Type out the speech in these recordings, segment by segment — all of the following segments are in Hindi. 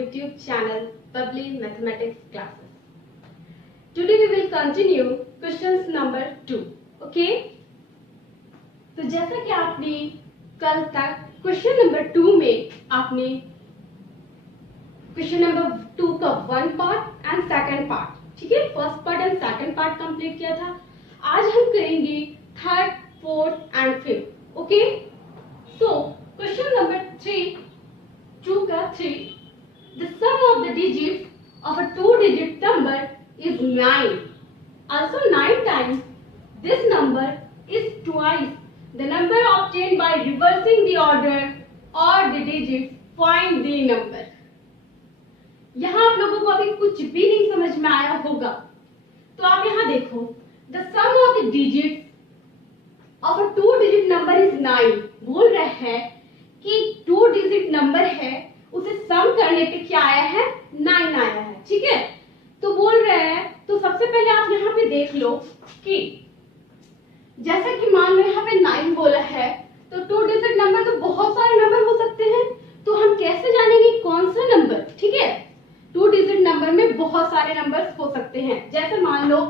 YouTube channel Bubbly Mathematics Classes. Today we will continue questions number 2. Okay? तो जैसा कि आपने कल तक क्वेश्चन नंबर 2 में आपने क्वेश्चन नंबर 2 का 1 पार्ट एंड सेकंड पार्ट, ठीक है, first part and second part complete किया था. आज हम करेंगे third, fourth and fifth. Okay, so question number 3, 2 का 3. The sum of the digits of a 2-digit number is 9. Also 9 times this number is twice the number obtained by reversing the order or the digits. Find the number. यहाँ आप लोगों को अभी कुछ भी नहीं समझ में आया होगा, तो आप यहाँ देखो. The sum of the digits of a 2-digit number is 9. बोल रहे हैं कि 2-digit नंबर है, उसे सम करने पे क्या आया है? 9 आया है. ठीक है, तो बोल रहे हैं, तो सबसे पहले आप यहाँ पे देख लो कि जैसा कि मान लो यहाँ पे 9 बोला है, तो 2-digit नंबर तो बहुत सारे नंबर हो सकते हैं, तो हम कैसे जानेंगे कौन सा नंबर? ठीक है, 2-digit नंबर में बहुत सारे नंबर हो सकते हैं. जैसे मान लो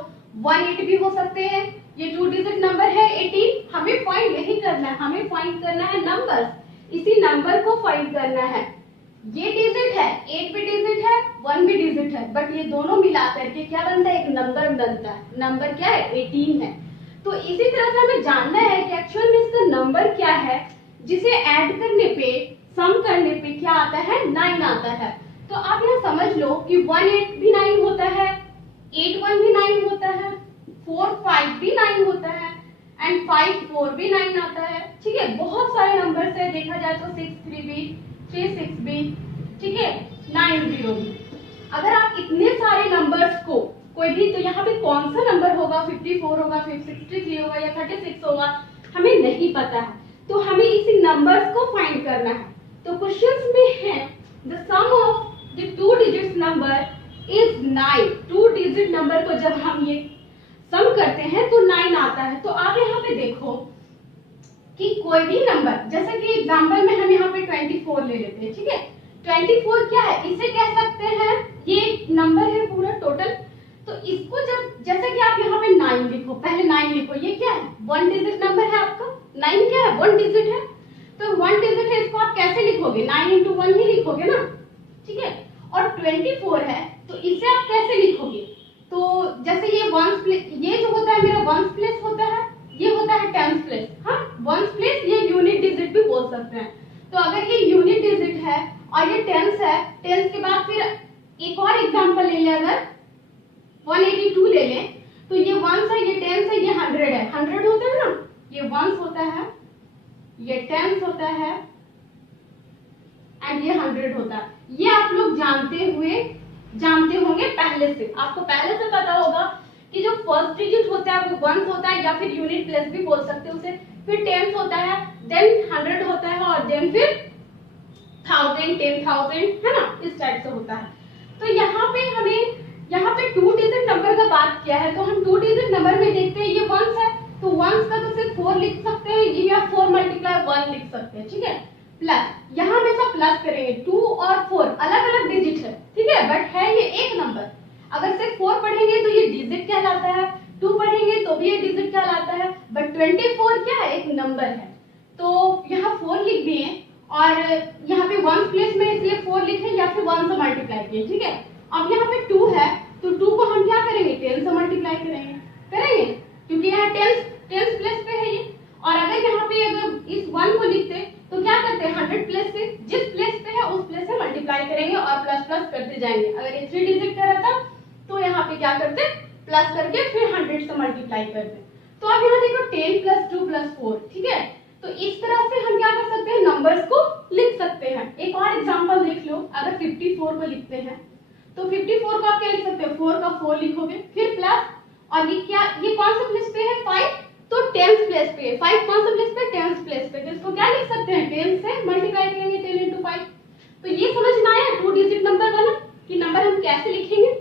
18 भी हो सकते हैं. ये 2-digit नंबर है 18. हमें फाइंड नहीं करना है, हमें फाइंड करना है नंबर. इसी नंबर को फाइंड करना है. ये डिजिट है, 8 भी डिजिट है, 1 भी डिजिट है, बट ये दोनों मिला करके क्या बनता है? एक नंबर बनता है. नंबर क्या है? 18 है. तो इसी तरह से हमें जानना है कि एक्चुअल में इसका नंबर क्या है, जिसे ऐड करने पे, सम करने पे क्या आता है? 9 आता है. तो आप यहाँ समझ लो कि 1 8 भी 9 होता है, 8 1 भी 9 होता है, 4 5 भी 9 होता है, एंड 5 4 भी 9 आता है. ठीक है, बहुत सारे नंबर से देखा जाए तो 6 3 भी, 3 6 भी, ठीक है, 9 0 भी. अगर आप इतने सारे नंबर्स को कोई भी, तो यहाँ पे कौन सा नंबर होगा? 54 होगा, 63 होगा या 36 होगा, हमें नहीं पता है. तो हमें इसी नंबर्स को फाइंड करना है. तो क्वेश्चंस में है the sum of the 2 digit number is 9. 2 digit number को जब हम ये सम करते हैं तो 9 आता है. तो आप यहाँ पे देखो कि कोई भी नंबर, जैसे कि एग्जांपल में हम यहाँ पे 24 ले लेते हैं. ठीक है, 24 क्या है? इसे कह सकते हैं, ये नंबर है पूरा टोटल. तो इसको जब, जैसे कि आप यहाँ पे 9 लिखो, पहले 9 लिखो. ये क्या है? 1 डिजिट नंबर है आपका. 9 क्या है? 1 डिजिट है. तो 1 डिजिट है, इसको आप कैसे लिखोगे? 9 into 1 ही लिखोगे ना. ठीक है, और 24 है, तो इसे आप कैसे लिखोगे? तो जैसे ये वंस प्लेस, ये जो होता है मेरा वंस प्लेस होता है, ये होता है टेंस प्लेस. हाँ, वंस प्लेस, ये यूनिट डिजिट भी बोल सकते हैं. तो अगर ये यूनिट डिजिट है और ये टेंस है, टेंस के बाद फिर एक और एग्जांपल ले ले, अगर 182 ले लें, तो ये वंस है, ये टेंस है, ये 100 है. 100 होता है ना, ये वंस होता है, ये टेंस होता है, एंड ये 100 होता है. ये आप लोग जानते होंगे पहले से. आपको पहले से पता होगा कि जो फर्स्ट डिजिट होता है वो वंस होता है, या फिर यूनिट प्लेस भी बोल सकते हैं उसे. फिर टेंस होता है, देन 100 होता है, और देन फिर 1000 10,000, है ना, इस टाइप से होता है. तो यहाँ पे हमें, यहाँ पे 2 डिजिट नंबर का बात किया है, तो हम 2 डिजिट नंबर में देखते हैं, ये वंस है, तो वंस का तो सिर्फ 4 लिख सकते हैं, ये या 4 × 1 लिख सकते हैं. ठीक है, प्लस, यहाँ हमेशा प्लस करेंगे. 2 और 4 अलग अलग डिजिट है, ठीक है, बट है ये एक नंबर. अगर सिर्फ 4 पढ़ेंगे तो ये डिजिट कहलाता है, 2 पढ़ेंगे तो भी ये डिजिट कहलाता है, बट 24 क्या है? एक नंबर है. तो यहाँ 4 लिख दिए, और यहाँ पे वंस प्लेस में इसलिए 4 लिखे, या फिर 1 से मल्टीप्लाई किए. ठीक है, अब यहाँ पे 2 है, तो 2 को हम क्या करेंगे? 10 से मल्टीप्लाई करेंगे, क्योंकि यहाँ टेंस प्लेस पे है ये. और अगर यहाँ पे अगर इस 1 को लिखते तो क्या करते हैं? 100 प्लेस से, जिस प्लेस पे है उस प्लेस से मल्टीप्लाई करेंगे और प्लस प्लस करते जाएंगे. अगर ये 3 डिजिट का रहता तो यहाँ पे क्या करते? प्लस करके फिर 100 से मल्टीप्लाई करते. तो अब यहाँ देखो 10 + 2 + 4. ठीक है, तो इस तरह से हम क्या कर सकते हैं? नंबर्स को लिख सकते हैं. एक और एग्जांपल देख लो. अगर 54 को लिखते हैं, तो 54 को आप क्या लिख सकते हो? 4 का 4 लिखोगे, फिर प्लस, और ये क्या, ये कौन सा प्लेस पे है? 5, तो 10th प्लेस पे है. 5 कौन सा प्लेस पे? 10th प्लेस पे. तो इसको क्या लिख सकते हैं? 10 से मल्टीप्लाई करेंगे, 10 × 5. तो ये समझ में आया 2 डिजिट नंबर वाला, कि नंबर हम कैसे लिखेंगे.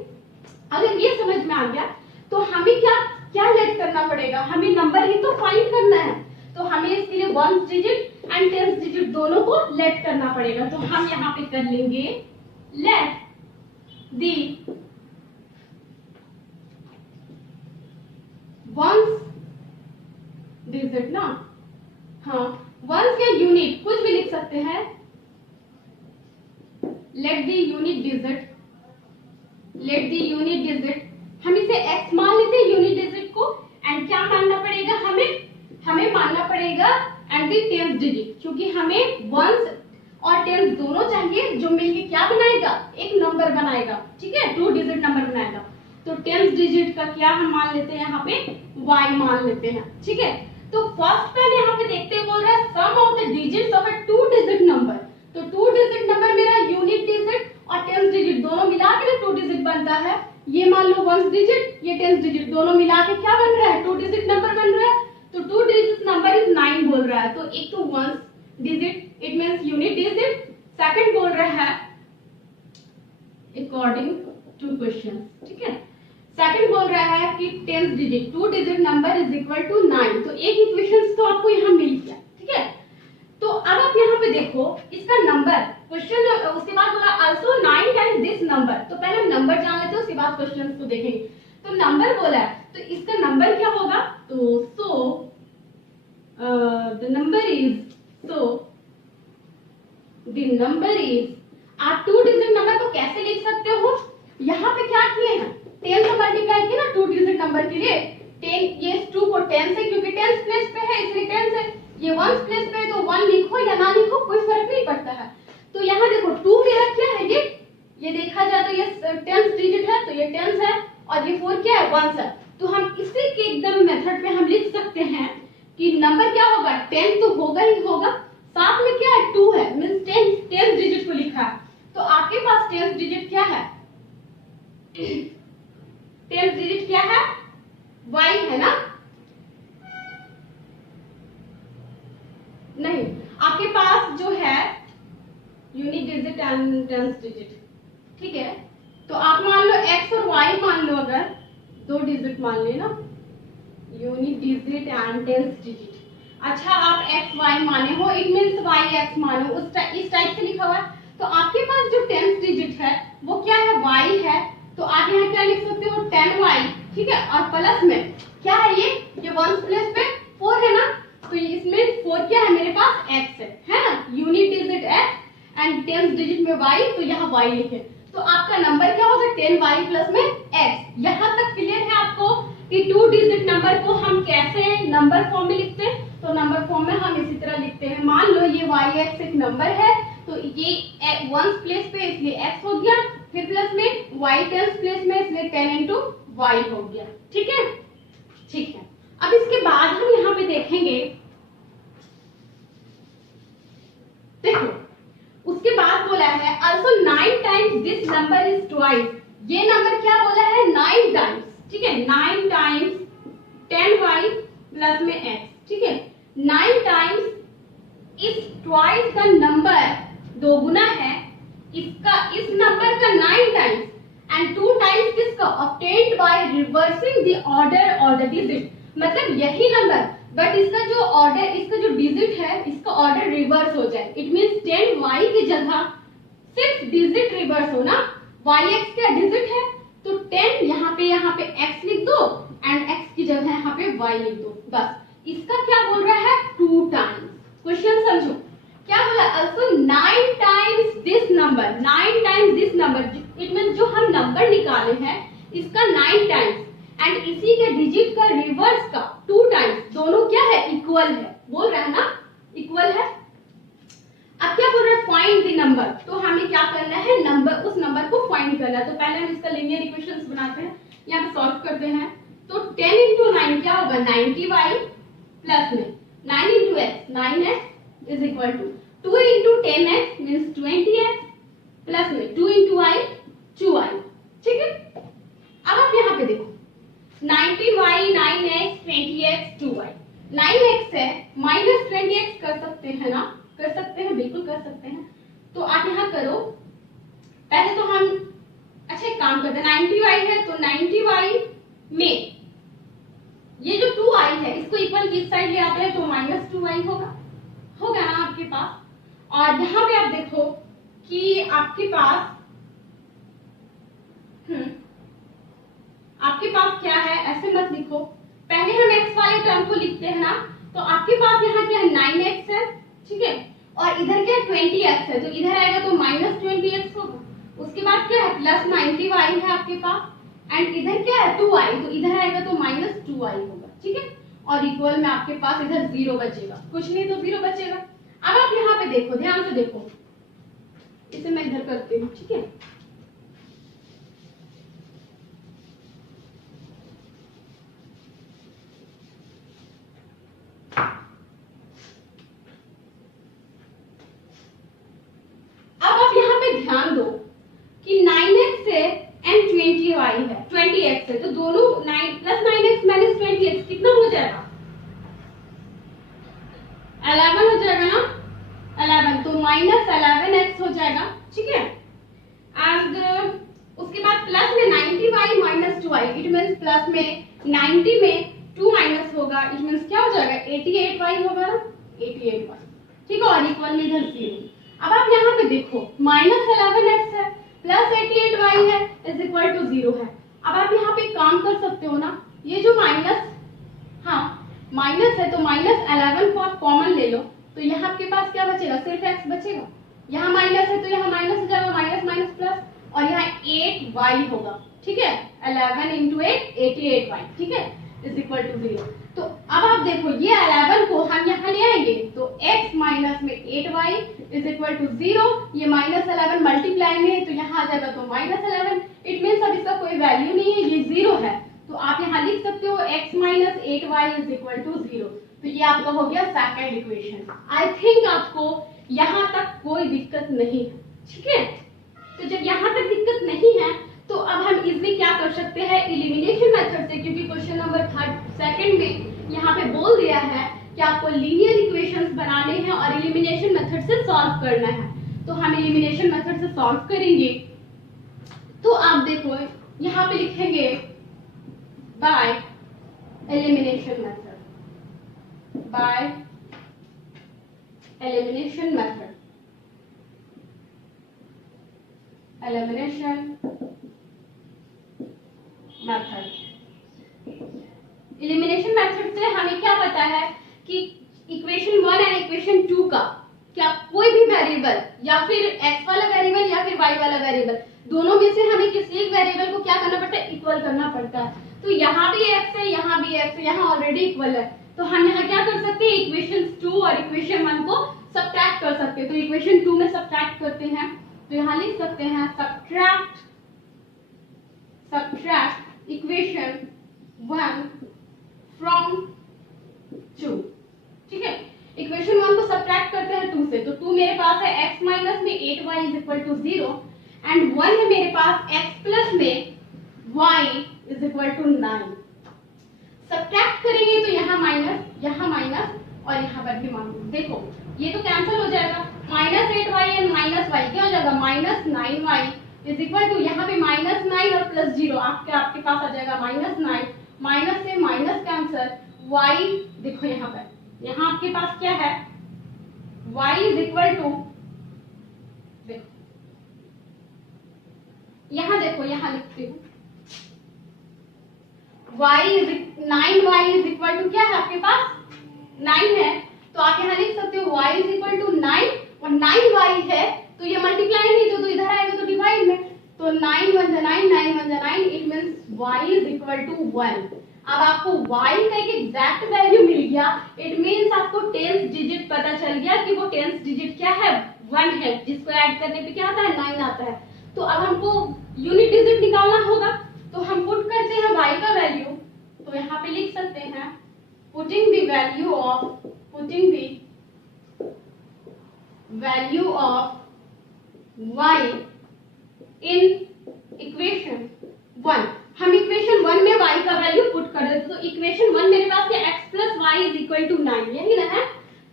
अगर ये समझ में आ गया, तो हमें क्या लेट करना पड़ेगा? हमें नंबर ही तो फाइंड करना है, तो हमें इसके लिए 1 डिजिट एंड 10 डिजिट दोनों को लेट करना पड़ेगा. तो हम यहाँ पे कर लेंगे let the ones digit ना, हाँ वंस या यूनिट कुछ भी लिख सकते हैं, let the unit digit, हम इसे x मान लेते हैं यूनिट डिजिट को, एंड क्या मानना पड़ेगा हमें मानना पड़ेगा एंड द टेंथ डिजिट, क्योंकि हमें वंस और टेंथ दोनों चाहिए जो मिलके क्या बनाएगा, एक नंबर बनाएगा, ठीक है, 2 डिजिट नंबर बनाएगा। तो टेंथ डिजिट का क्या हम मान लेते हैं, यहाँ पे y मान लेते हैं, ठीक है। तो फर्स्ट पहले यहाँ पे देखते हैं, बोल रहा है sum of the digits of a 2 digit number. तो 2 डिजिट नंबर मेरा यूनिट डिजिट और टेंथ डिजिट दोनों मिला के 2 डिजिट बनता है। ये मान लो वंस डिजिट, ये टेंथ डिजिट, दोनों मिला के क्या बन रहा है, 2 डिजिट नंबर बन रहा है। तो 2 डिजिट नंबर इज 9 बोल रहा है। तो एक तो ones digit it means unit digit, second बोल रहा है अकॉर्डिंग टू क्वेश्चन, ठीक है। सेकंड बोल रहा है कि 10th digit 2 digit number is equal to 9। तो एक इक्वेशन तो आपको यहाँ मिल गया, ठीक है। तो अब आप यहाँ पे देखो इसका नंबर क्वेश्चन, उसके बाद बोला आल्सो 9 टाइम्स दिस नंबर। तो पहले हम नंबर जान लेते हैं, उसके बाद क्वेश्चन को देखेंगे। तो नंबर बोला है तो इसका नंबर क्या होगा, तो द नंबर इज आप 2 डिजिट नंबर को कैसे लिख सकते हो, यहाँ पे क्या किए हैं 10 से मल्टीप्लाई किया ना 2 डिजिट नंबर के लिए, 10 ये 2 को 10 से, क्योंकि 10 प्लेस पे है इसलिए 10 से, ये 1 प्लेस पे है तो 1 लिखो या ना लिखो कोई फर्क नहीं पड़ता है। तो यहाँ देखो 2 मेरा क्या है, ये देखा जाए तो ये 10th डिजिट है, तो ये 10 है, और ये 4 क्या है 1 है। तो हम इसी के एकदम मेथड पे हम लिख सकते हैं कि नंबर क्या होगा 10 तो होगा ही होगा, साथ में क्या है 2 है, मींस 10th डिजिट को लिखा है। तो आपके पास 10th डिजिट क्या है, 10th डिजिट क्या है, y है ना, नहीं आपके पास जो है unit digit and 10th digit, ठीक है। तो आप मान लो x और y मान लो, अगर 2 डिजिट मान ले ना, unit digit and 10th digit. अच्छा आप x y माने हो, इट मींस y x मानो, इस टाइप से लिखा हुआ है। तो आपके पास जो 10th डिजिट है वो क्या है, y है। तो आप यहाँ क्या लिख सकते हो 10y, ठीक है, और प्लस में क्या है ये 1 प्लेस पे 4 है ना, तो इसमें 4 क्या है मेरे पास x है ना, unit digit x and 10th digit में y, तो यहाँ y लिखे। तो आपका नंबर क्या होगा 10y प्लस में x। यहाँ तक क्लियर है आपको कि 2 डिजिट नंबर को हम कैसे नंबर फॉर्म में लिखते हैं। तो नंबर फॉर्म में हम इसी तरह लिखते हैं, मान लो ये yx एक नंबर है, तो ये 1 प्लेस पे इसलिए x हो गया, फिर प्लस में y 10th प्लेस में इसलिए 10 into y हो गया, ठीक है, ठीक है। अब इसके बाद हम यहाँ पे देखेंगे, देखो उसके बाद बोला है also 9 times this number is twice। ये नंबर क्या बोला है 9 टाइम्स, ठीक है, 9 टाइम्स 10y प्लस में x, ठीक है। 9 टाइम्स इस ट्वाइस का नंबर दोगुना है इसका, इस नंबर का 9 टाइम्स एंड 2 टाइम्स किसका obtained by reversing the order or the digit। मतलब यही नंबर बट इसका जो ऑर्डर, इसका जो डिजिट है इसका ऑर्डर रिवर्स हो जाए। इट मींस 10y की जगह सिर्फ डिजिट रिवर्स हो ना, yx क्या डिजिट है तो 10 यहाँ पे x लिख दो एंड x की जगह यहाँ पे y लिख दो, बस। इसका क्या बोल रहा है 2 टाइम्स। क्वेश्चन समझो क्या बोला, also 9 times this number, 9 times this number, it means जो हम नंबर निकाले हैं इसका 9 टाइम्स एंड इसी के डिजिट का रिवर्स का 2 टाइम्स, दोनों क्या है इक्वल है, बोल रहा है ना इक्वल है। अब क्या बोल रहा है फाइंड द नंबर, तो हमें क्या करना है नंबर, उस नंबर को फाइंड करना है। तो पहले हम इसका लीनियर इक्वेशंस बनाते हैं, यहाँ पे सॉल्व करते हैं। तो 10 into 9 क्या होगा 90y प्लस में 9 into x 9x is equal to 2 into 10x means 20x plus में 2 into y 2y, ठीक है। अब आप यहाँ पे देखो 90y 9x 20x 2y, 9x है माइनस 20x कर सकते हैं ना, कर सकते हैं, बिल्कुल कर सकते हैं। तो आप यहाँ करो, पहले तो हम अच्छा एक काम करते हैं 90y है तो 90y में ये जो 2y है इसको इक्वल किस साइड ले आते हैं तो माइनस 2y होगा ना आपके पास। और यहाँ पे आप देखो कि आपके पास आपके पास क्या है, ऐसे मत लिखो, पहले हम x वाले टर्म को लिखते हैं ना, तो आपके पास यहाँ क्या है 9x है, ठीक है, और इधर क्या 20x है, तो इधर आएगा तो -20x होगा। उसके बाद क्या है +90y है आपके पास, एंड इधर क्या है 2y, तो इधर आएगा तो -2y होगा, ठीक है, और इक्वल में आपके पास इधर 0 बचेगा, कुछ नहीं तो 0 बचेगा। अब आप यहाँ पे देखो, ध्यान से देखो, इसे मैं इधर करती हूँ, ठीक है, अब आप यहाँ पे ध्यान दो कि 9x है एंड 20y है, 20x है, तो दोनों 9 + 9x - 20x कितना हो जाएगा 11 हो जाएगा ना, 11, तो -11x हो जाएगा, ठीक है, एंड उसके बाद प्लस में 90y - 2y, it means plus में 90 में 2 माइनस होगा, इट मींस क्या हो जाएगा 88y होगा ना, 88y, ठीक है, और इक्वल में इधर 0। अब आप यहाँ पे देखो -11x है प्लस 88y है इज इक्वल टू 0 है। अब आप यहाँ पे काम कर सकते हो ना, ये जो माइनस, हाँ माइनस है तो -11 को आप कॉमन ले लो, तो यहाँ आपके पास क्या बचेगा, सिर्फ x बचेगा, यहाँ माइनस है तो यहाँ माइनस हो जाएगा, माइनस माइनस प्लस, और यहाँ 8y होगा, ठीक है, 11 × 8 88y, ठीक है, इज इक्वल टू 0। तो अब आप देखो ये 11 को हम यहाँ ले आएंगे तो x माइनस में 8y इज इक्वल टू 0, ये -11 मल्टीप्लाई में तो यहाँ आ जाएगा तो -11, इट मींस अब इसका कोई वैल्यू नहीं है, ये 0 है, तो आप यहाँ लिख सकते हो x - 8y is equal to 0। तो ये आपका हो गया सेकंड इक्वेशन। आई थिंक आपको यहाँ तक कोई दिक्कत नहीं है, ठीक है, तो जब यहाँ तक दिक्कत नहीं है तो अब हम इजीली क्या कर सकते हैं, एलिमिनेशन मेथड से, क्योंकि क्वेश्चन नंबर सेकंड में यहाँ पे बोल दिया है कि आपको लीनियर इक्वेशंस बनाने हैं और एलिमिनेशन मेथड से सॉल्व करना है, तो हम एलिमिनेशन मेथड से सॉल्व करेंगे। तो आप देखो यहाँ पे लिखेंगे by elimination method, by elimination method, elimination method. Elimination method से हमें क्या पता है कि इक्वेशन 1 एंड इक्वेशन 2 का क्या कोई भी वेरिएबल, या फिर x वाला वेरिएबल या फिर y वाला वेरिएबल, दोनों में से हमें किसी एक वेरिएबल को क्या करना पड़ता है, इक्वल करना पड़ता है। तो यहाँ भी x है, यहाँ भी x है, यहाँ ऑलरेडी इक्वल है, तो हम यहाँ क्या कर सकते हैं, इक्वेशन 2 और इक्वेशन 1 को सब्ट्रैक्ट कर सकते हैं। तो इक्वेशन 2 में सब्ट्रैक्ट करते हैं, तो यहाँ लिख सकते हैं सब्ट्रैक्ट इक्वेशन 1 फ्रॉम 2, ठीक है, इक्वेशन 1 को सब्ट्रैक्ट करते हैं 2 से, तो 2 मेरे पास है x माइनस में 8y is equal to 0 and 1 है मेरे पास x प्लस में y is equal to 9। Subtract करेंगे तो यहाँ माइनस और यहाँ पर भी माइनस, देखो ये तो कैंसिल हो जाएगा, -8y एंड -y क्या हो जाएगा -9y इज इक्वल टू, यहाँ पे -9 और +0 आपके पास आ जाएगा -9, माइनस से माइनस कैंसिल, y देखो यहाँ पर, यहाँ आपके पास क्या है y इज इक्वल टू, देखो यहाँ लिखती हूँ y 9y is equal to क्या है आपके पास 9 है, तो आप यहाँ लिख सकते हो y इज इक्वल टू 9 और 9y है तो ये मल्टीप्लाई नहीं तो इधर आएगा तो डिवाइड में, तो 9 1 जा 9 9 1 जा 9, it means y is equal to 1। अब आपको y का एक एग्जैक्ट वैल्यू मिल गया, इट मींस आपको 10th डिजिट पता चल गया कि वो 10th डिजिट क्या है 1 है, जिसको ऐड करने पे क्या आता है 9 आता है। तो अब हमको यूनिट डिजिट निकालना होगा, तो हम पुट करते हैं y का वैल्यू, तो यहाँ पे लिख सकते हैं putting the value of y in equation 1। हम इक्वेशन 1 में y का वैल्यू पुट कर देते, तो इक्वेशन 1 मेरे पास है x plus y is equal to 9, यही ना है,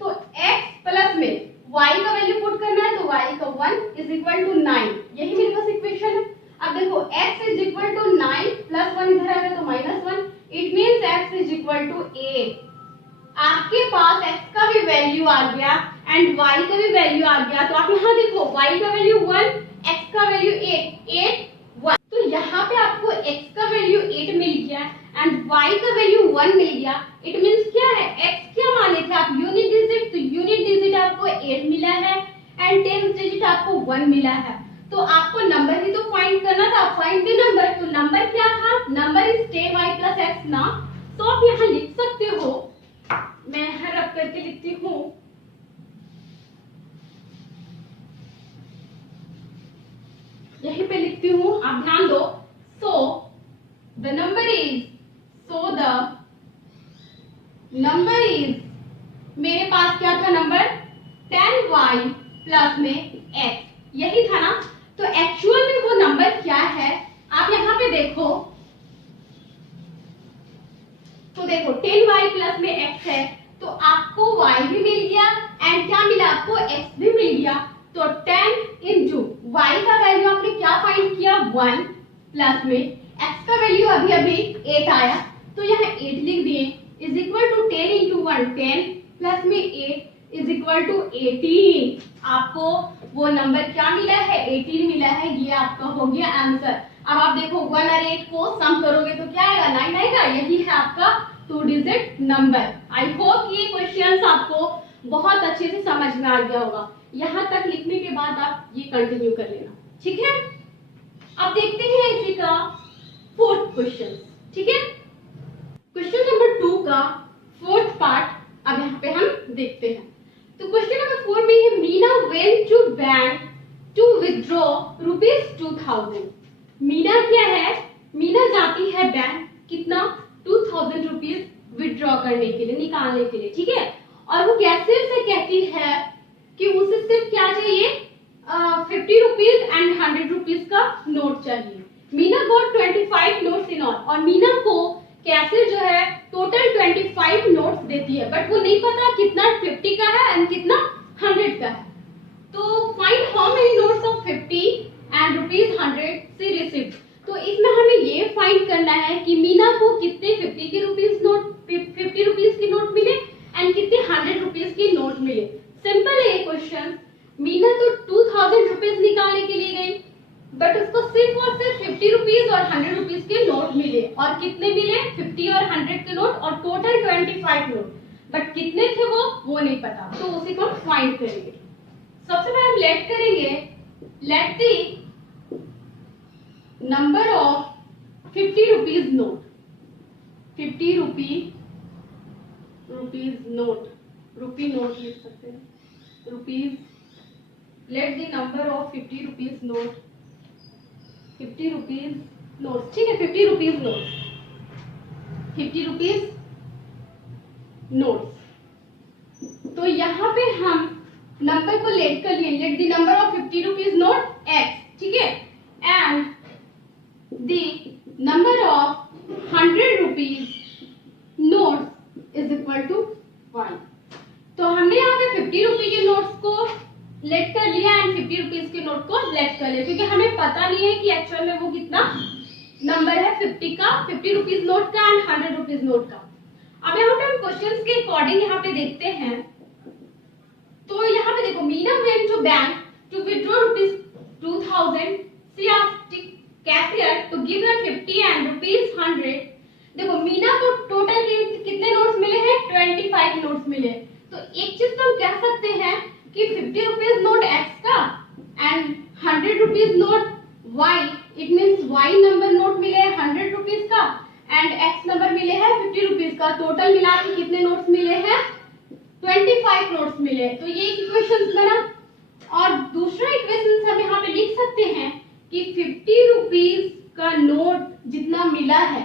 तो x प्लस में y का वैल्यू पुट करना है, तो y का 1 इज इक्वल टू 9, यही मेरे पास इक्वेशन है। अब देखो x is equal to 9 plus 1 इधर आएगा तो -1, it means x is equal to 8। आपके पास x का भी वैल्यू आ गया एंड y का भी वैल्यू आ गया, तो आप यहाँ देखो y का वैल्यू 1, x का वैल्यू 8 1। तो यहाँ पे आपको x का वैल्यू 8 मिल गया एंड y का वैल्यू 1 मिल गया। इट मींस क्या है, x क्या माने थे आप, यूनिट डिजिट, तो यूनिट डिजिट आपको 8 मिला है एंड टेंथ डिजिट आपको 1 मिला है। तो आपको नंबर ही तो फाइंड करना था, फाइंड द नंबर। तो नंबर क्या था, number is 10y plus x ना। तो आप यहाँ लिख सकते हो, मैं यहाँ रब करके लिखती हूँ, यहीं पे लिखती हूँ, आप ध्यान दो। सो द नंबर इज, मेरे पास क्या था नंबर, 10y प्लस में x, यही था ना। तो एक्चुअल में वो नंबर क्या है, आप यहाँ पे देखो, तो देखो 10y प्लस में x है, तो आपको y भी मिल गया एंड क्या मिला आपको, x भी मिल गया। तो 10 इंटू y का वैल्यू आपने क्या फाइंड किया, 1 प्लस में x का वैल्यू अभी अभी 8 आया, तो यहाँ 8 लिख दिए, is equal to 10 into 1 10 plus में 8 इज इक्वल टू 18। आपको वो नंबर क्या मिला है, 18 मिला है। ये आपका हो गया आंसर। अब आप देखो 1 और 8 को सम करोगे तो क्या आएगा, 9 आएगा। यही है आपका 2 डिजिट नंबर। आई होप ये क्वेश्चंस आपको बहुत अच्छे से समझ में आ गया होगा। यहाँ तक लिखने के बाद आप ये कंटिन्यू कर लेना, ठीक है। अब देखते हैं इसी का फोर्थ क्वेश्चन, ठीक है। क्वेश्चन नंबर 2 का फोर्थ पार्ट अब यहाँ पे हम देखते हैं। तो क्वेश्चन नंबर 4 में है, Meena went to bank to withdraw ₹2000। Meena क्या है, मीना जाती है बैंक, कितना, 2000 रुपीज विथड्रॉ करने के लिए, निकालने के लिए, ठीक है। और वो कैशियर से कहती है कि उसे सिर्फ क्या चाहिए, 50 रुपीज एंड 100 रुपीज का नोट चाहिए। Meena got 25 notes in all, और मीना को कैशियर जो है टोटल 25 नोट्स देती है, बट वो नहीं पता कितना 50 का है एंड कितना 100 का है। तो find how many notes of 50 and ₹100 she received. तो इसमें हमें ये फाइंड करना है कि मीना को कितने 50 के रुपीज नोट, 50 रुपीज की नोट मिले एंड कितने 100 रुपीज की नोट मिले। सिंपल है ये क्वेश्चन। मीना तो 2000 रुपीज निकालने के लिए गई, बट उसको सिर्फ और सिर्फ 50 रुपीज और 100 रुपीज के नोट मिले। और कितने मिले, 50 और 100 के नोट और टोटल 25 नोट, बट कितने थे वो नहीं पता। तो उसी को हम फाइंड करेंगे। सबसे पहले हम लेट करेंगे, let the number of 50 rupees note, 50 rupees note, rupee note लिख सकते हैं, rupees, late the number of 50 rupees note, 50 rupees note, ठीक है, 50 रुपीज नोट, 50 रुपीज नोट। तो यहाँ पे हम नंबर को लेट कर लिए, let the number of 50 rupees note x, ठीक है, and the number of 100 rupees note is equal to 1। तो हमने यहाँ पे 50 रुपीज के नोट्स को लेट कर लिया एंड 50 रुपीज के नोट को लेट कर लिया, क्योंकि हमें पता नहीं है कि एक्चुअल में वो कितना नंबर है 50 का, 50 रुपीज नोट का एंड 100 रुपीज नोट का। अब यहाँ पे हम क्वेश्चंस के अकॉर्डिंग यहाँ पे देखते हैं। तो यहाँ पे देखो, Meena went to bank to withdraw ₹2000, she asked cashier to give her 50 and ₹100। देखो मीना को टोटल कितने नोट्स मिले हैं, 25 नोट्स मिले। तो एक चीज तो हम कह सकते हैं कि 50 रुपीज नोट x का and 100 rupees note y, it means y number note मिले 100 रुपीज का एंड x नंबर मिले हैं 50 रुपीज का। टोटल मिला के कितने नोट्स मिले हैं, 25 नोट्स मिले। तो ये इक्वेशन बना। और दूसरा इक्वेशन हम यहाँ पे लिख सकते हैं कि 50 रुपीज का नोट जितना मिला है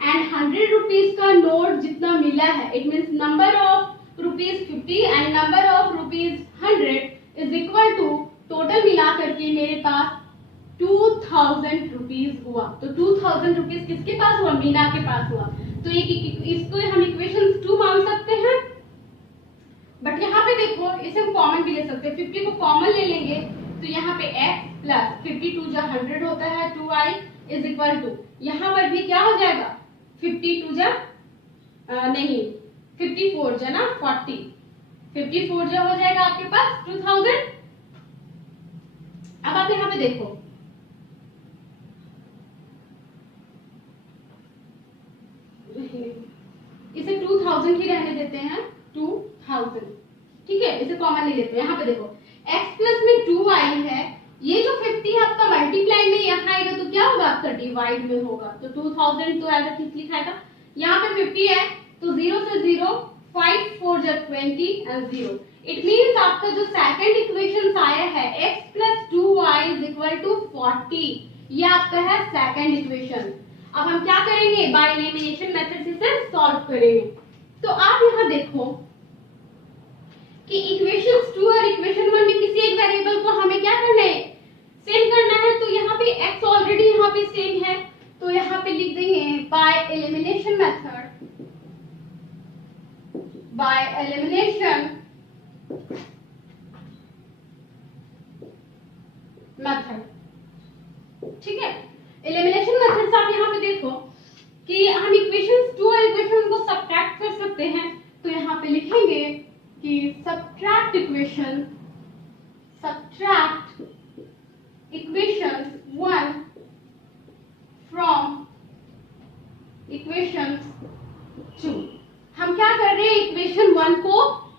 एंड 100 रुपीज का नोट जितना मिला है, it means number of ₹50 and number of ₹100 is equal to, total मिला करके मेरे पास 2000 रुपीज हुआ। तो 2000 रुपीज किसके पास हुआ, मीना के पास हुआ। तो इसको हम इक्वेशन 2 मान सकते हैं। बट यहाँ पे देखो, इसे हम कॉमन भी ले सकते हैं, 50 को कॉमन ले लेंगे तो यहाँ पे x प्लस 52 जो 100 होता है 2i इज इक्वल टू, यहाँ पर भी क्या हो जाएगा, 52 जो नहीं 54 जो ना 40, 54 जो हो जाएगा आपके पास 2000। अब आप यहाँ पे देखो, इसे 2000 ही रहने देते हैं, 2000, ठीक है, इसे कॉमन ले लेते हैं। यहाँ पे देखो x प्लस में 2y है, ये जो 50 है आपका मल्टीप्लाई में यहाँ आएगा तो क्या होगा आपका डिवाइड में होगा, तो 2000 तो ऐसा किस लिखाएगा, यहाँ पे 50 है तो 0 से 0, 5 4 जा 20 एंड 0। इट मींस आपका जो सेकंड इक्वेशन आया है x plus 2y is equal to 40, ये आपका है सेकंड इक्वेशन। अब हम क्या करेंगे, बाय एलिमिनेशन मेथड से इसे सॉल्व करेंगे। तो आप यहाँ देखो कि इक्वेशन 2 और इक्वेशन 1 में किसी एक वेरिएबल को हमें क्या करना है, सेम करना है। तो यहाँ पे x ऑलरेडी यहाँ पे सेम है, तो यहाँ पे लिख देंगे by elimination method, by elimination method, ठीक है। एलिमिनेशन मेथड से आप यहाँ पे देखो कि हम इक्वेशन 2 और इक्वेशन को सब्ट्रैक्ट कर सकते हैं। तो यहाँ पे लिखेंगे कि सब्ट्रैक्ट इक्वेशन 1 फ्रॉम इक्वेशन 2। हम क्या कर रहे हैं, इक्वेशन 1 को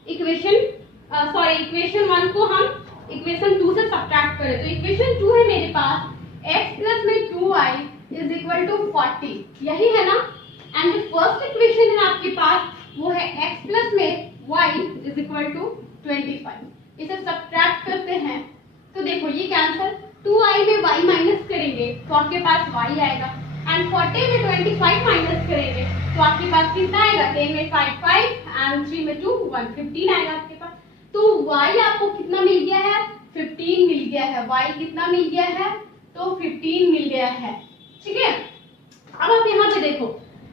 इक्वेशन 2 से सब्ट्रैक्ट करें। तो इक्वेशन 2 है मेरे पास x प्लस में 2y इज इक्वल टू 40, यही है ना। एंड जो फर्स्ट इक्वेशन है आपके पास वो है x प्लस में y इज इक्वल टू 25। इसे सब्ट्रैक्ट करते हैं तो देखो ये कैंसिल, 2y में y माइनस करेंगे तो आपके पास y आएगा, एंड 40 में 25 माइनस करेंगे तो आपके पास कितना आएगा, 10 में 5 एंड 3 में 2 115 आएगा आपके पास। तो y आपको कितना मिल गया है, 15 मिल गया है, y कितना मिल गया है, तो 15 मिल गया है, ठीक है। अब आप यहाँ पे देखो,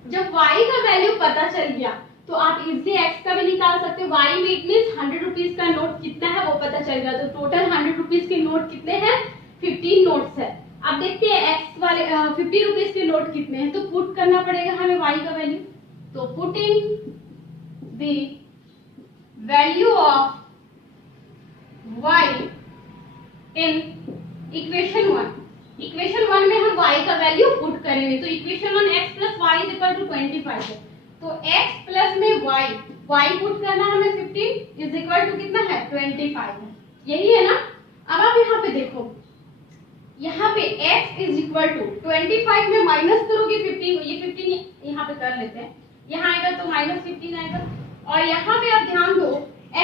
जब y का वैल्यू पता चल गया तो आप इजली x का भी निकाल सकते हो। y में इट मींस 100 रुपीज का नोट कितना है वो पता चल गया, तो टोटल 100 रुपीज के नोट कितने हैं, 15 नोट्स है। अब देखते हैं x वाले 50 रुपीज के नोट कितने हैं, तो पुट करना पड़ेगा हमें y का वैल्यू। तो putting the value of y in equation 1, equation 1 में हम y का वैल्यू पुट करेंगे। तो equation 1 x plus y is equal to 25 है, तो x प्लस में y पुट करना हमें 15 इज इक्वल टू कितना है, 25 है, यही है ना। अब आप यहाँ पे देखो, यहाँ पे x इज इक्वल टू 25 में माइनस करोगे 15, ये 15 यहाँ पे कर लेते हैं, यहाँ आएगा तो माइनस 15 आएगा। और यहाँ पे आप ध्यान दो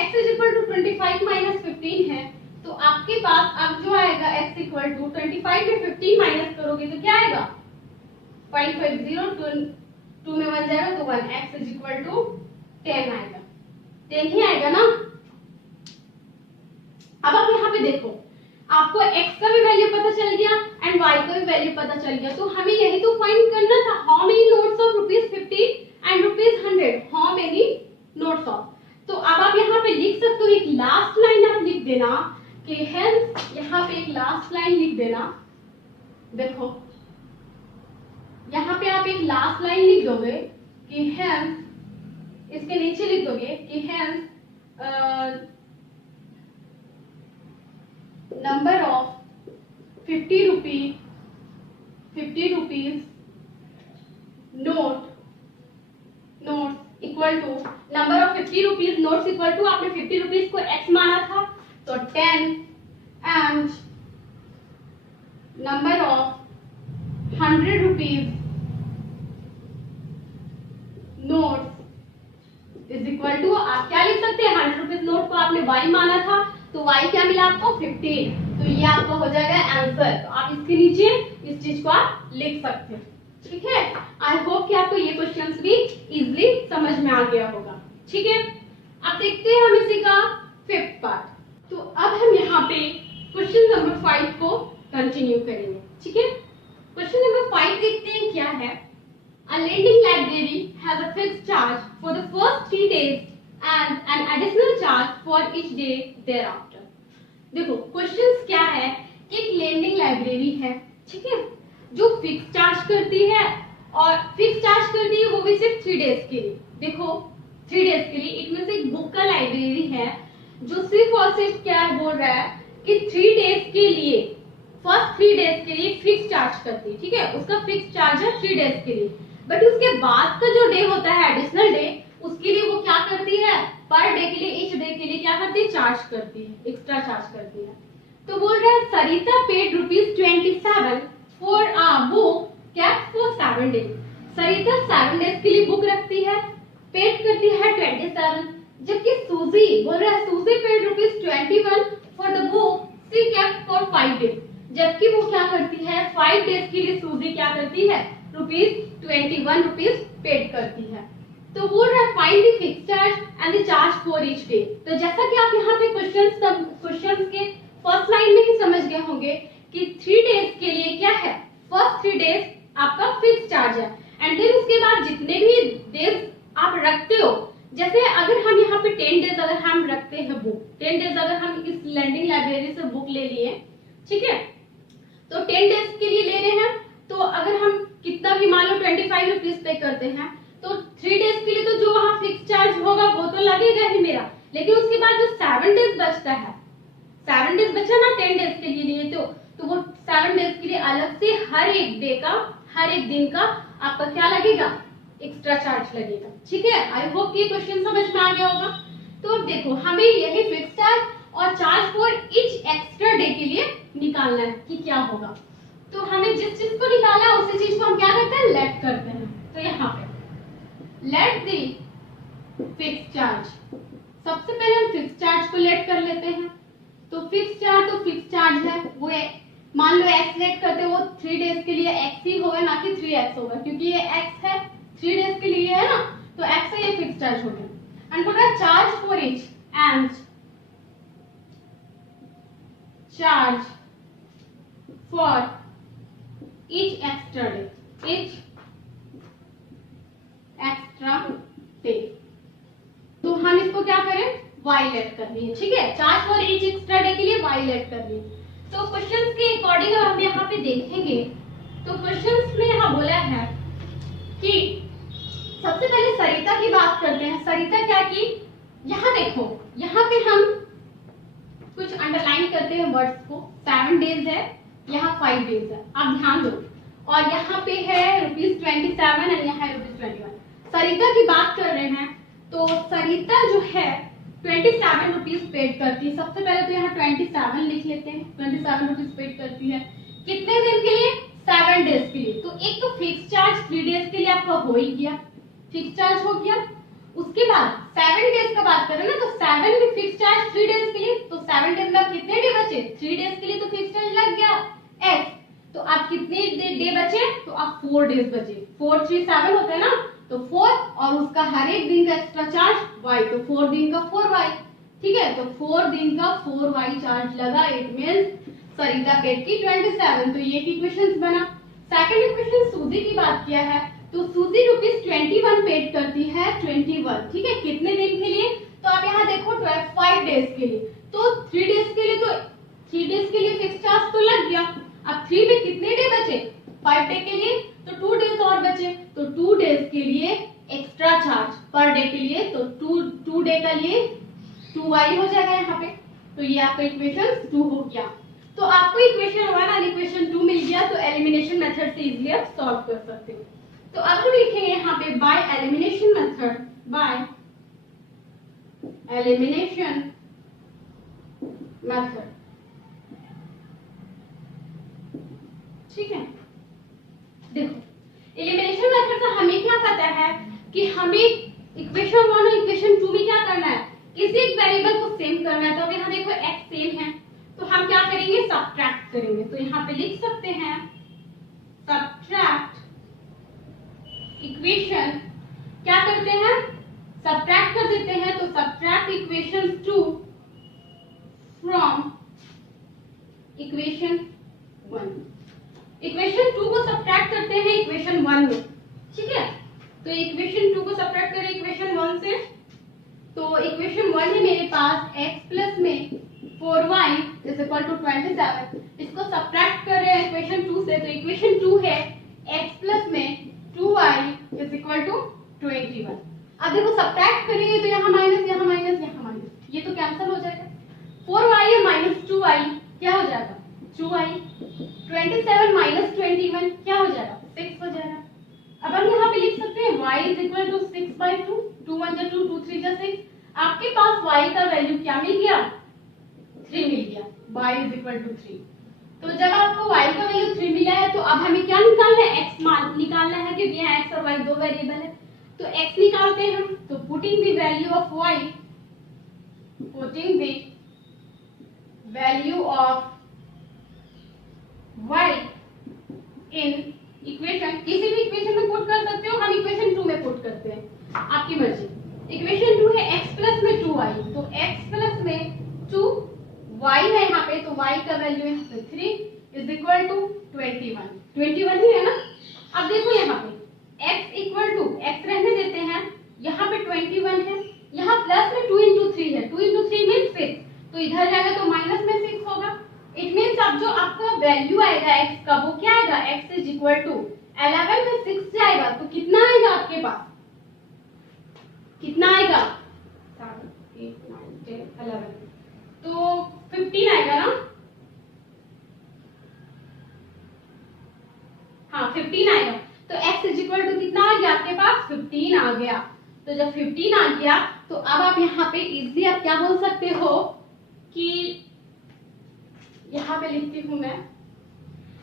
x is equal to 25 minus 15 है, तो आपके पास अब जो आएगा x इक्वल टू 25 में 15 माइनस करोगे तो क्या आएगा, 550, 2 में 1 0 तो 1, x इज इक्वल टू 10 आएगा, 10 ही आएगा ना। अब आप यहाँ पे देखो, आपको x का भी वैल्यू पता चल गया एंड y का भी वैल्यू पता चल गया, तो हमें यही तो फाइंड करना था, how many notes of ₹50 and ₹100, how many notes of. तो अब आप यहाँ पे लिख सकते हो, एक लास्ट लाइन आप लिख देना कि हेंस, यहाँ पे एक लास्ट लाइन लिख देना, देखो यहाँ पे आप एक लास्ट लाइन लिख दोगे कि हेंस, इसके नीचे लिख दोगे कि hence number of 50 rupees notes equal to number of 50 rupees notes equal to, आपने 50 रुपीज को x माना था तो 10 and number of 100 rupees notes is equal to, आप क्या लिख सकते हैं, 100 रुपीज नोट को आपने y माना था तो y क्या मिला आपको, 15, तो ये आपका हो जाएगा आंसर। तो आप इसके नीचे इस चीज को आप लिख सकते हैं, ठीक है। आई होप कि आपको ये क्वेश्चंस भी इजीली समझ में आ गया होगा, ठीक है। अब देखते हैं हम इसी का 5th पार्ट। तो अब हम यहाँ पे क्वेश्चन नंबर 5 को कंटिन्यू करेंगे, ठीक है। क्वेश्चन नंबर 5 देखते हैं क्या है। A lending library has a fixed charge for the first 3 days and an additional charge for each day thereafter. देखो क्वेश्चंस क्या है, एक लेंडिंग लाइब्रेरी है, ठीक है, जो फिक्स चार्ज करती है, और फिक्स चार्ज करती है वो भी सिर्फ 3 डेज के लिए। देखो 3 डेज के लिए, इट मींस एक बुक का लाइब्रेरी है जो सिर्फ और सिर्फ क्या बोल रहा है कि 3 डेज के लिए, फर्स्ट 3 डेज के लिए फिक्स चार्ज करती है, ठीक है, उसका फिक्स चार्ज है 3 डेज के लिए। बट उसके बाद का जो डे होता है एडिशनल डे, करती है, पर डे के लिए, ईच डे के लिए क्या करती है, चार्ज करती है, एक्स्ट्रा चार्ज करती है। तो बोल रहा है Sarita paid ₹27 for a book kept for 7 days. Sarita 7 days के लिए बुक रखती है, पेड करती है 27, जबकि सूजी बोल रहा है सूजी paid ₹21 for the book she kept for 5 days, जबकि वो क्या करती है 5 डेज के लिए सूजी क्या करती है ₹21 पेड करती है। तो बोल रहा है find the fixed charge and the charge for each day. तो जैसा कि आप यहाँ पे क्वेश्चंस के फर्स्ट लाइन में ही समझ गए होंगे कि 3 डेज के लिए क्या है, फर्स्ट 3 डेज आपका फिक्स चार्ज है, एंड देन उसके बाद जितने भी डेज आप रखते हो, जैसे अगर हम यहाँ पे 10 डेज अगर हम रखते हैं बुक, 10 डेज अगर हम इस लर्निंग लाइब्रेरी से बुक ले लिए, ठीक है, तो 10 डेज के लिए ले रहे हैं, तो अगर हम कितना भी मान लो ₹25 पे करते हैं, तो 3 डेज के लिए तो जो वहाँ फिक्स चार्ज होगा वो तो लगेगा ही मेरा, लेकिन उसके बाद जो 7 डेज बचता है, 7 डेज बचा ना 10 डेज के लिए लिए, तो वो 7 डेज के लिए अलग से हर एक डे का, हर एक दिन का आपका क्या लगेगा, एक्स्ट्रा चार्ज लगेगा। ठीक है, आई होप ये क्वेश्चन समझ में आ गया होगा। तो देखो हमें यही फिक्स चार्ज और charge for each extra day के लिए निकालना है कि क्या होगा। तो हमें जिस चीज को निकालना है उसी चीज को हम क्या करते हैं, लेट करते हैं। तो यहाँ पे लेट द फिक्स चार्ज, सबसे पहले हम फिक्स चार्ज को लेट कर लेते हैं। तो फिक्स चार्ज है वो मान लो x लेट करते हो, 3 डेज के लिए x ही होगा ना कि 3x होगा, क्योंकि ये x है 3 डेज के लिए है ना, तो x से ये फिक्स चार्ज हो गया। एंड बोल रहा है charge for each, and charge for each extra day, each extra day. तो हम इसको क्या करें, y लेट करनी है। ठीक है, charge for each extra day के लिए y लेट करनी है। तो क्वेश्चंस के अकॉर्डिंग हम यहाँ पे देखेंगे, तो क्वेश्चंस में यहाँ बोला है कि सबसे पहले सरिता की बात करते हैं। सरिता क्या की, यहाँ देखो, यहाँ पे हम कुछ अंडरलाइन करते हैं वर्ड्स को। 7 डेज है, यहाँ 5 डेज है, आप ध्यान दो, और यहाँ पे है ₹27 और यहाँ है ₹21। सरिता की बात कर रहे हैं, तो सरिता जो है ₹27 पेड करती है। सबसे पहले तो यहाँ 27 लिख लेते हैं, ₹27 पेड करती है। कितने दिन के लिए, 7 डेज के लिए। तो एक तो फिक्स चार्ज 3 डेज के लिए आपका हो ही गया, फिक्स चार्ज हो गया। उसके बाद 7 डेज का बात करें ना, तो 7 में फिक्स चार्ज 3 डेज के लिए, तो 7 डेज में कितने डे बचे, 3 डेज के लिए तो फिक्स चार्ज लग गया x। तो आप कितने डे बचे, तो आप 4 डेज बचे, 4 3 7 होता है ना, तो 4 और उसका हर एक दिन का एक्स्ट्रा चार्ज y, तो 4 दिन का 4y। ठीक है, तो 4 दिन का 4y चार्ज लगा, इट मींस सरिता पेड की 27। तो ये इक्वेशन बना। सेकंड इक्वेशन सूजी की बात किया है, तो सूजी ₹21 पेड करती है 21। ठीक है, कितने दिन के लिए, तो आप यहाँ देखो 5 डेज के लिए, तो 3 डेज के लिए, तो 3 डेज के लिए फिक्स चार्ज तो लग गया। अब 3 में कितने डे बचे, 5 डे के लिए, तो 2 डेज और बचे, तो 2 डेज के लिए एक्स्ट्रा चार्ज पर डे के लिए, तो 2 डे का लिए 2y हो जाएगा यहाँ पे। तो ये आपका इक्वेशन 2 हो गया। तो आपको इक्वेशन 1 और इक्वेशन 2 मिल गया, तो एलिमिनेशन मेथड से इजीली आप सॉल्व कर सकते हो। तो अब हम लिखेंगे यहाँ पे by elimination method, by elimination method. ठीक है, देखो एलिमिनेशन मेथड से हमें क्या पता है कि हमें इक्वेशन 1 और इक्वेशन 2 में क्या करना है, किसी एक वेरिएबल को सेम करना है। तो अब यहाँ देखो x सेम है, तो हम क्या करेंगे, सब्ट्रैक्ट करेंगे। तो यहाँ पे लिख सकते हैं सब्ट्रैक्ट इक्वेशन, क्या करते हैं, सब्ट्रैक्ट कर देते हैं। तो subtract equation 2 from equation 1। Equation 2 को सब्ट्रैक्ट करते हैं इक्वेशन 1 में। ठीक है, तो इक्वेशन 2 को सब्ट्रैक्ट करें इक्वेशन 1 से, तो इक्वेशन 1 है मेरे पास x प्लस में 4y इज इक्वल टू 27। इसको सब्ट्रैक्ट कर रहे हैं इक्वेशन 2 से, तो इक्वेशन 2 है x प्लस में 2y इज इक्वल टू 21। अब देखो सब्ट्रैक्ट करेंगे तो यहाँ माइनस, यहाँ माइनस, यहाँ माइनस, ये तो कैंसिल हो जाएगा। 4y और माइनस 2y क्या हो जाएगा, 2y। 27 माइनस 21 क्या हो जाएगा, 6 हो जाएगा। अब हम यहाँ पे लिख सकते हैं y इज इक्वल टू 6/2, 2 1 जा 2, 2 3 जा 6, आपके पास y का वैल्यू क्या मिल गया, 3 मिल गया, y इज इक्वल टू 3। तो जब आपको y का वैल्यू 3 मिला है तो अब हमें क्या निकालना है, x मान निकालना है, क्योंकि यहाँ x और y दो वेरिएबल है। तो x निकालते हैं हम, तो putting the value of y, putting the value of y in equation, किसी भी इक्वेशन में पुट कर सकते हो, हम इक्वेशन 2 में पुट करते हैं, आपकी मर्जी। इक्वेशन 2 है x प्लस में 2y, तो x प्लस में 2y है यहाँ पे, तो y का वैल्यू है 3 इज इक्वल टू 21 ही है ना। अब देखो यहाँ पे x इक्वल टू, x रहने देते हैं, यहाँ पे 21 है, यहाँ प्लस में 2 इंटू 3 है, 2 इंटू 3 मीन्स 6, तो इधर जाएगा तो माइनस में 6 होगा। इट मीन्स अब जो आपका वैल्यू आएगा x का, वो क्या आएगा, x इज इक्वल टू 11 में 6 जाएगा तो कितना आएगा आपके पास, कितना आएगा 7 8 9 10 11, तो 15 आएगा ना। हाँ 15 आएगा, तो x इज इक्वल टू कितना आ गया आपके पास, 15 आ गया। तो जब 15 आ गया तो अब आप यहाँ पे इजीली आप क्या बोल सकते हो कि यहाँ पे लिखती हूँ मैं,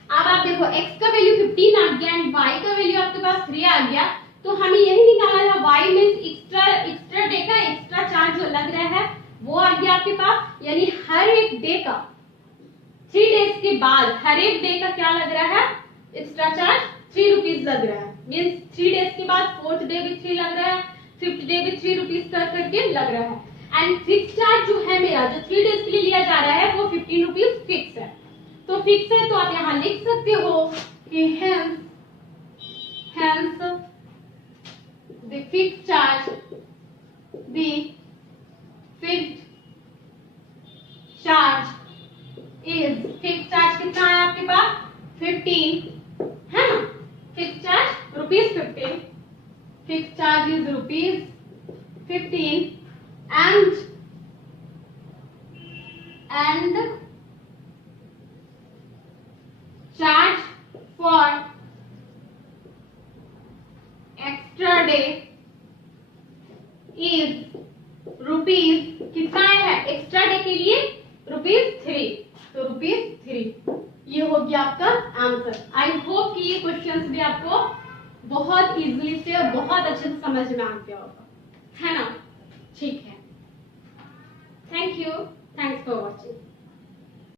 अब आप देखो x का वैल्यू 15 आ गया एंड y का वैल्यू आपके पास 3 आ गया, तो हमें यही निकालना था y मींस एक्स्ट्रा डे का एक्स्ट्रा चार्ज जो लग रहा है वो आ गया आपके पास, यानी हर एक डे का 3 डेज के बाद हर एक डे का क्या लग रहा है, एक्स्ट्रा चार्ज 3 रुपीज लग रहा है। मींस 3 डेज के बाद 4th डे भी 3 लग रहा है, 5th डे भी 3 रुपीज करके लग रहा है। एंड फिक्स चार्ज जो है मेरा, जो 3 डेज के लिए लिया जा रहा है, वो 15 रुपीज फिक्स है। तो फिक्स है तो आप यहाँ लिख सकते हो कि hence the fixed charge, the fixed charge is, fixed charge कितना है आपके पास 15 है ना, fixed charge ₹15, fixed charge is ₹15 and charge for extra day is rupees, कितना है एक्स्ट्रा डे के लिए ₹3, तो ₹3। ये हो गया आपका आंसर। आई होप कि ये क्वेश्चंस भी आपको बहुत इजीली से और बहुत अच्छे से समझ में आ गया होगा, है ना। ठीक है, thank you, thanks for watching.